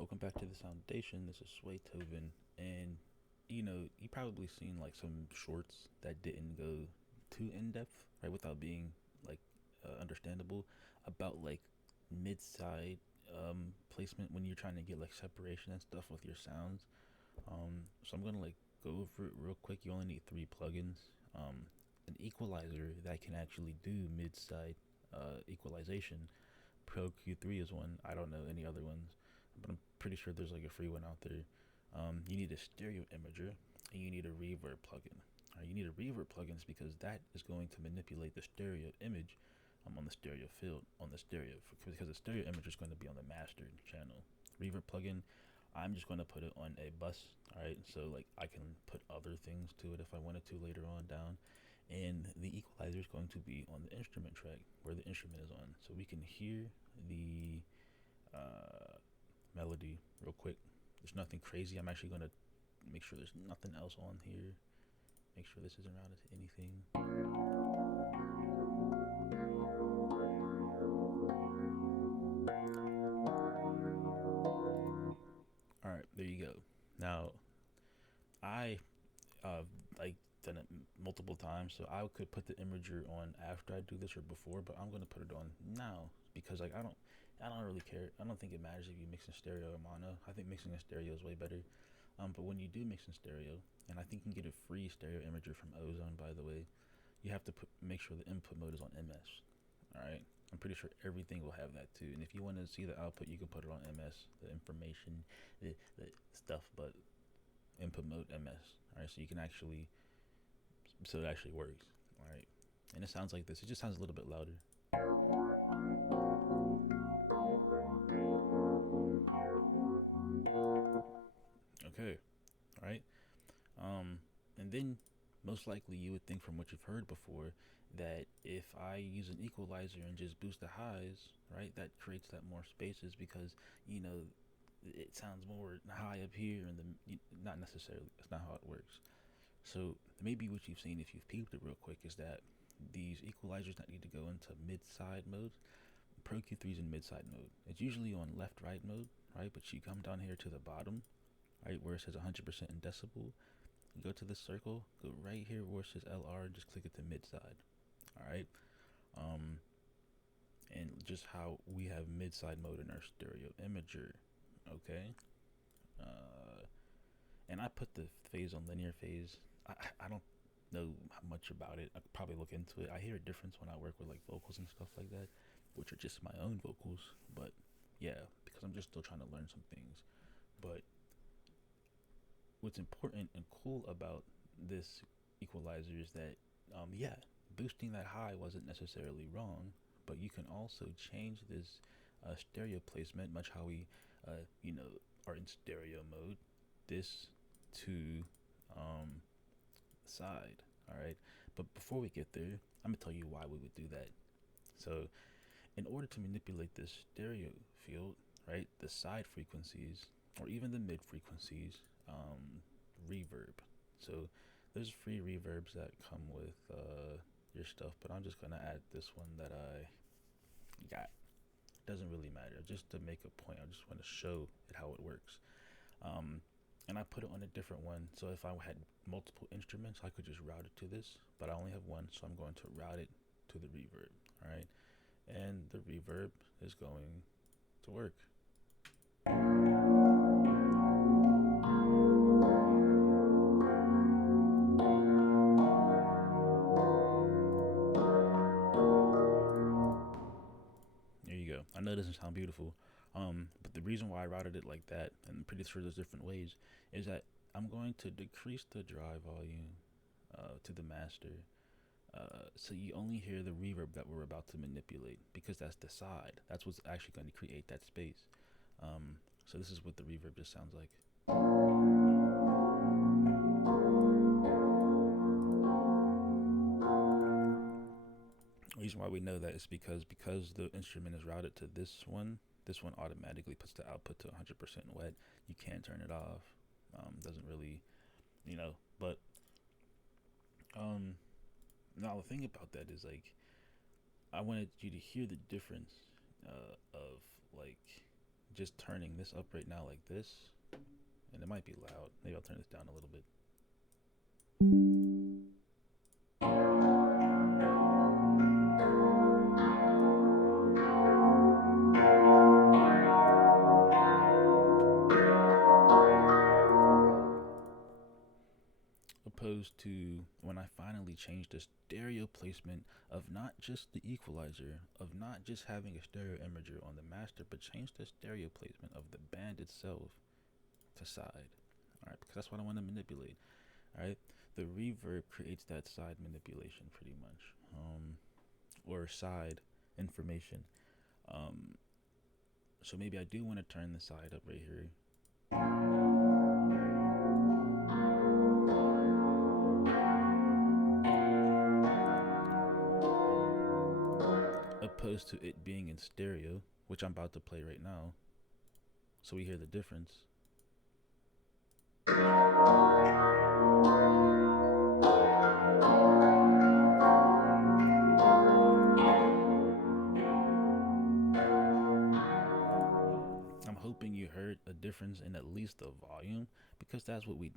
Welcome back to the Foundation. This is Swaytoven, and you probably seen like some shorts that didn't go too in depth, right, without being like understandable about like mid-side placement when you're trying to get like separation and stuff with your sounds. So I'm gonna like go over it real quick. You only need three plugins. An equalizer that can actually do mid-side equalization. Pro Q3 is one. I don't know any other ones, but I'm pretty sure there's like a free one out there. You need a stereo imager and you need a reverb plugin. You need a reverb plugin because that is going to manipulate the stereo image on the stereo field on the stereo because the stereo image is going to be on the mastered channel. Reverb plugin, I'm just going to put it on a bus. All right, so like I can put other things to it if I wanted to later on down, and the equalizer is going to be on the instrument track where the instrument is on, so we can hear the melody real quick. There's nothing crazy. I'm actually going to make sure there's nothing else on here. Make sure this isn't routed to anything. All right, there you go. Now, I uh like done it multiple times, so I could put the imager on after I do this or before, but I'm gonna put it on now because like I don't really care. I don't think it matters if you mix in stereo or mono. I think mixing in stereo is way better. But when you do mix in stereo, and I think you can get a free stereo imager from Ozone, by the way, you have to make sure the input mode is on MS. All right, I'm pretty sure everything will have that too. And if you want to see the output, you can put it on MS, the information, the stuff, but input mode MS. All right, so you can actually, so it actually works. All right, and it sounds like this. It just sounds a little bit louder. Okay, all right. And then most likely you would think from what you've heard before that if I use an equalizer and just boost the highs, right, that creates that more spaces because you know it sounds more high up here and not necessarily. That's not how it works. So maybe what you've seen if you've peeped it real quick is that these equalizers that need to go into mid-side mode. Pro Q3 is in mid-side mode. It's usually on left-right mode, right? But you come down here to the bottom, right, where it says 100% in decibel. You go to this circle, go right here where it says LR, and just click it to mid-side. All right. Um, and just how we have mid-side mode in our stereo imager. Okay. Uh, and I put the phase on linear phase. I don't know much about it. I could probably look into it. I hear a difference when I work with like vocals and stuff like that, which are just my own vocals. But yeah, because I'm just still trying to learn some things. But what's important and cool about this equalizer is that, yeah, boosting that high wasn't necessarily wrong, but you can also change this stereo placement, much how we, are in stereo mode. This to side. All right, but before we get there, I'm gonna tell you why we would do that. So, in order to manipulate this stereo field, right, the side frequencies or even the mid frequencies, reverb. So, there's free reverbs that come with your stuff, but I'm just gonna add this one that I got. Doesn't really matter. Just to make a point, I just want to show it how it works. Um, and I put it on a different one. So if I had multiple instruments, I could just route it to this, but I only have one, so I'm going to route it to the reverb. All right, and the reverb is going to work. There you go. I know it doesn't sound beautiful, but the reason why I routed it like that, and I'm pretty sure there's different ways, is that I'm going to decrease the drive volume to the master. So you only hear the reverb that we're about to manipulate because that's the side. That's what's actually going to create that space. So this is what the reverb just sounds like. The reason why we know that is because the instrument is routed to this one automatically puts the output to 100% wet. You can't turn it off. Doesn't really, but um, now the thing about that is I wanted you to hear the difference of like just turning this up right now like this, and it might be loud. Maybe I'll turn this down a little bit. Opposed to when I finally changed the stereo placement of not just the equalizer, of not just having a stereo imager on the master, but change the stereo placement of the band itself to side. All right, because that's what I want to manipulate. All right, the reverb creates that side manipulation pretty much, or side information. Um, so maybe I do want to turn the side up right here, opposed to it being in stereo, which I'm about to play right now. So we hear the difference. I'm hoping you heard a difference in at least the volume, because that's what we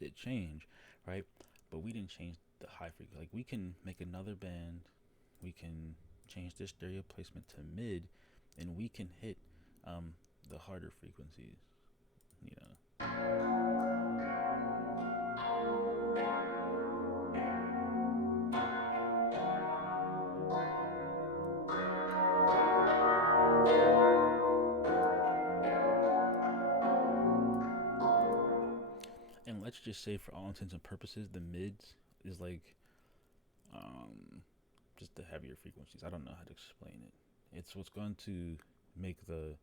did change, right? But we didn't change the high frequency. Like we can make another band, we can change the stereo placement to mid, and we can hit the harder frequencies, you know. And let's just say, for all intents and purposes, the mids is like um, just the heavier frequencies. I don't know how to explain it. It's what's going to make the,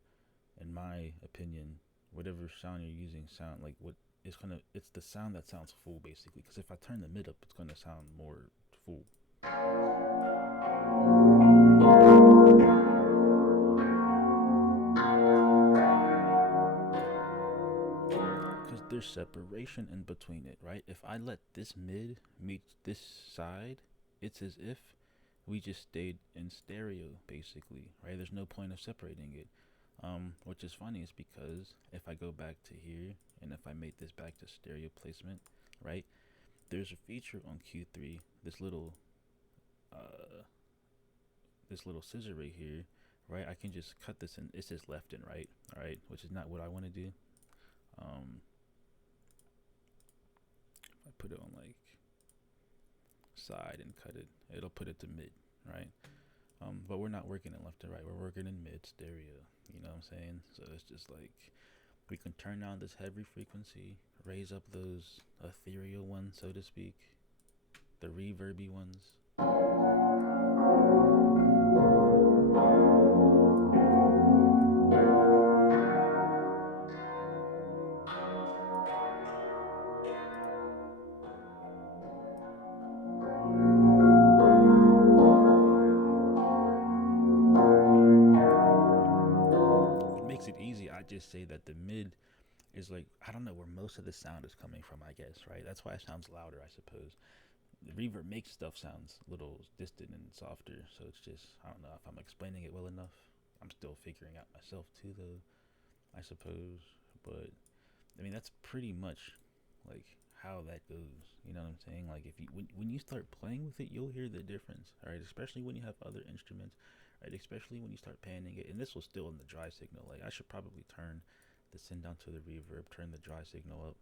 in my opinion, whatever sound you're using sound like what it's gonna. It's the sound that sounds full basically. Because if I turn the mid up, it's gonna sound more full. Because there's separation in between it, right? If I let this mid meet this side, it's as if we just stayed in stereo, basically, right? There's no point of separating it. Which is funny is because if I go back to here and if I make this back to stereo placement, right? There's a feature on Q3, uh, this little scissor right here, right? I can just cut this and it says left and right, all right? Which is not what I want to do. I put it on like side and cut it, it'll put it to mid, right? But we're not working in left and right, we're working in mid stereo, you know what I'm saying? So it's just like we can turn down this heavy frequency, raise up those ethereal ones, so to speak, the reverby ones. What makes it easy, I just say that the mid is like, I don't know where most of the sound is coming from, I guess, right? That's why it sounds louder, I suppose. The reverb makes stuff sounds a little distant and softer, so it's just, I don't know if I'm explaining it well enough. I'm still figuring out myself too, though, I suppose. But I mean, that's pretty much like how that goes. You know what I'm saying? Like if you when you start playing with it, you'll hear the difference. All right, especially when you have other instruments. Right, especially when you start panning it. And this was still in the dry signal. Like I should probably turn the send down to the reverb, turn the dry signal up.